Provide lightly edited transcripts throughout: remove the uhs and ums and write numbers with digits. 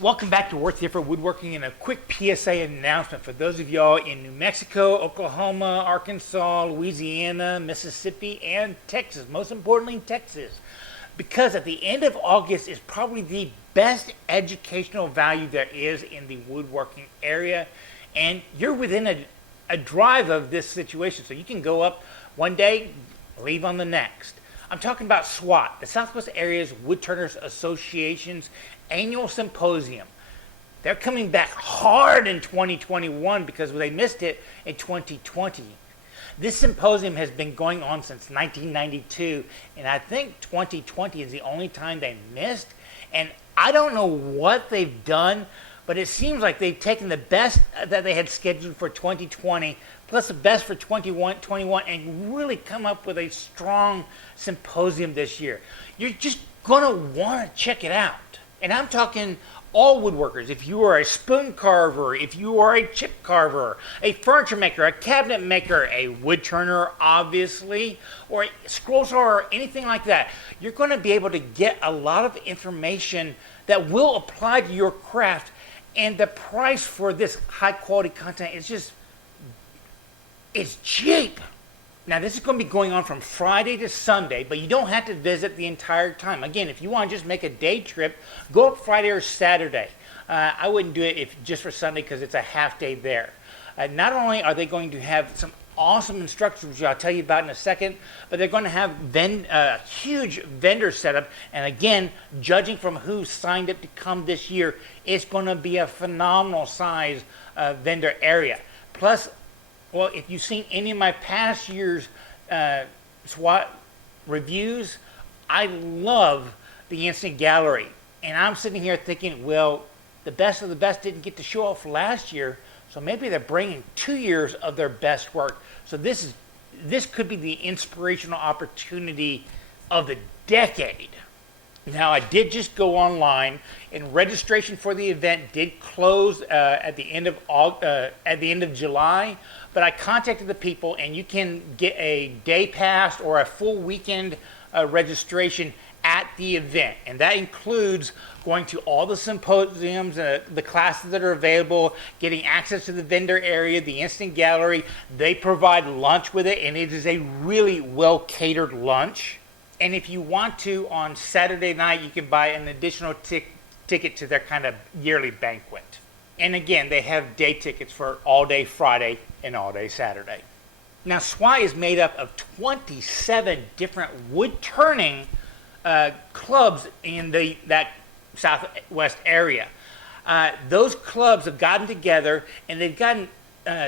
Welcome back to Worth Here for Woodworking, and a quick PSA announcement for those of y'all in New Mexico, Oklahoma, Arkansas, Louisiana, Mississippi, and Texas. Most importantly, Texas. Because at the end of August is probably the best educational value there is in the woodworking area. And you're within a drive of this situation. So you can go up one day, leave on the next. I'm talking about SWAT, the Southwest Areas Woodturners Association's annual symposium. They're coming back hard in 2021 because they missed it in 2020. This symposium has been going on since 1992, and I think 2020 is the only time they missed. And I don't know what they've done, but it seems like they've taken the best that they had scheduled for 2020 plus the best for 2021 and really come up with a strong symposium this year. You're just going to want to check it out. And I'm talking all woodworkers. If you are a spoon carver, if you are a chip carver, a furniture maker, a cabinet maker, a wood turner, obviously, or a scroll sawer, or anything like that, you're going to be able to get a lot of information that will apply to your craft. And the price for this high quality content is just, it's cheap. Now, this is going to be going on from Friday to Sunday, but you don't have to visit the entire time. Again, if you want to just make a day trip, go up Friday or Saturday. I wouldn't do it just for Sunday because it's a half day there. Not only are they going to have some awesome instructors, which I'll tell you about in a second, but they're going to have a huge vendor setup. And again, judging from who signed up to come this year, it's going to be a phenomenal size vendor area. Plus, well, if you've seen any of my past years' SWAT reviews, I love the instant gallery. And I'm sitting here thinking, well, the best of the best didn't get to show off last year, so maybe they're bringing 2 years of their best work. So this could be the inspirational opportunity of the decade. Now, I did just go online, and registration for the event did close at the end of July. But I contacted the people, and you can get a day pass or a full weekend registration at the event, and that includes going to all the symposiums, the classes that are available, getting access to the vendor area, the instant gallery. They provide lunch with it, and it is a really well catered lunch. And if you want to, on Saturday night, you can buy an additional ticket to their kind of yearly banquet. And again, they have day tickets for all day Friday and all day Saturday. Now, SWAT is made up of 27 different wood turning clubs in that Southwest area. Those clubs have gotten together, and they've gotten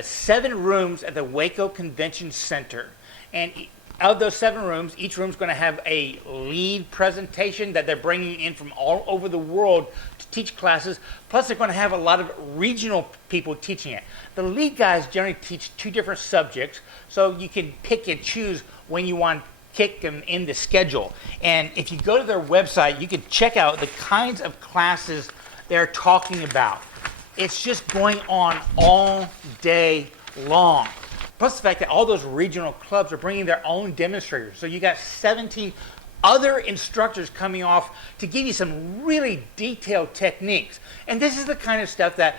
7 rooms at the Waco Convention Center. And of those 7 rooms, each room is going to have a lead presentation that they're bringing in from all over the world to teach classes. Plus, they're going to have a lot of regional people teaching it. The lead guys generally teach 2 different subjects, so you can pick and choose when you want to kick them in the schedule. And if you go to their website, you can check out the kinds of classes they're talking about. It's just going on all day long. Plus the fact that all those regional clubs are bringing their own demonstrators. So you got 17 other instructors coming off to give you some really detailed techniques. And this is the kind of stuff that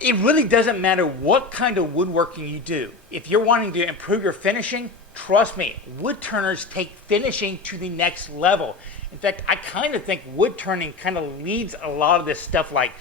it really doesn't matter what kind of woodworking you do. If you're wanting to improve your finishing, trust me, wood turners take finishing to the next level. In fact, I kind of think wood turning kind of leads a lot of this stuff like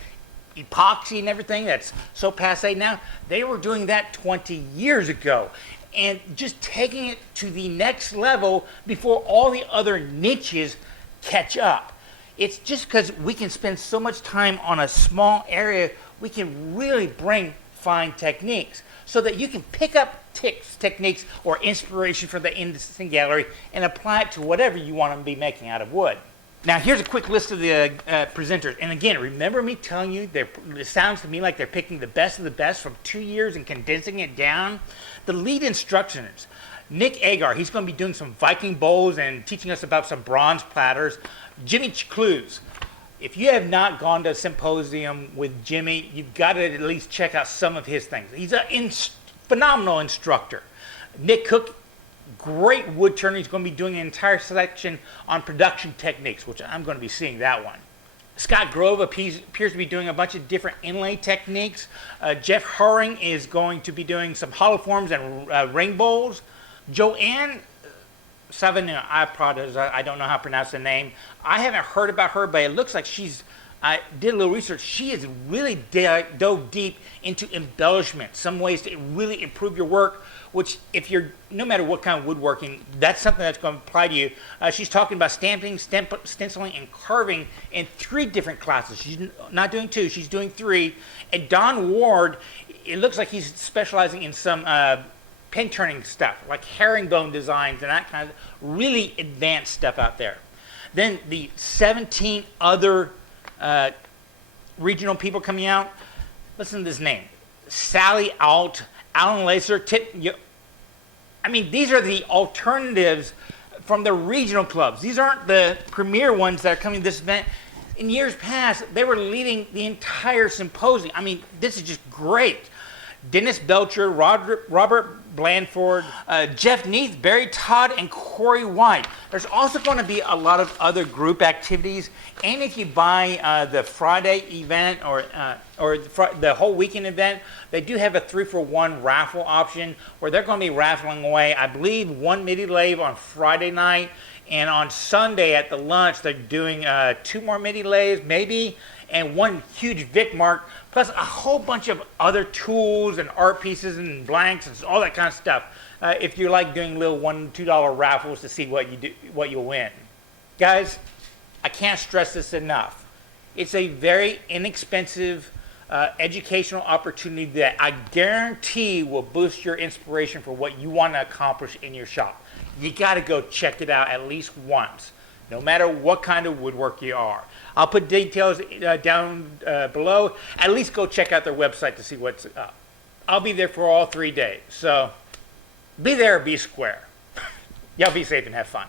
epoxy and everything that's so passe now. They were doing that 20 years ago and just taking it to the next level before all the other niches catch up. It's just because we can spend so much time on a small area, we can really bring fine techniques so that you can pick up techniques or inspiration from the instant gallery and apply it to whatever you want to be making out of wood. Now, here's a quick list of the presenters. And again, remember me telling you, it sounds to me like they're picking the best of the best from 2 years and condensing it down. The lead instructors, Nick Agar, he's going to be doing some Viking bowls and teaching us about some bronze platters. Jimmy Clues. If you have not gone to a symposium with Jimmy, you've got to at least check out some of his things. He's a phenomenal instructor. Nick Cook, great wood turner. He's going to be doing an entire section on production techniques, which I'm going to be seeing that one. Scott Grove appears to be doing a bunch of different inlay techniques. Jeff Haring is going to be doing some hollow forms and ring bowls. Joanne Savanu, I don't know how to pronounce the name. I haven't heard about her, but it looks like I did a little research. She has really dove deep into embellishment, some ways to really improve your work, which no matter what kind of woodworking, that's something that's going to apply to you. She's talking about stamping, stenciling, and carving in 3 different classes. She's not doing 2, she's doing 3. And Don Ward, it looks like he's specializing in some pen turning stuff, like herringbone designs and that kind of really advanced stuff out there. Then the 17 other regional people coming out. Listen to this name: Sally Alt, Alan Lacer, these are the alternatives from the regional clubs. These aren't the premier ones that are coming to this event. In years past, they were leading the entire symposium. This is just great. Dennis Belcher, Robert Blandford, Jeff Neath, Barry Todd, and Corey White. There's also going to be a lot of other group activities, and if you buy the Friday event or the whole weekend event, they do have a 3-for-1 raffle option where they're going to be raffling away, I believe, 1 MIDI lathe on Friday night, and on Sunday at the lunch they're doing 2 more MIDI lathes maybe, and 1 huge Vic mark, plus a whole bunch of other tools and art pieces and blanks and all that kind of stuff. If you like doing little $1, $2 raffles to see what you'll win. Guys, I can't stress this enough. It's a very inexpensive educational opportunity that I guarantee will boost your inspiration for what you want to accomplish in your shop. You got to go check it out at least once, no matter what kind of woodwork you are. I'll put details down below. At least go check out their website to see what's up. I'll be there for all 3 days. So be there or be square. Y'all be safe and have fun.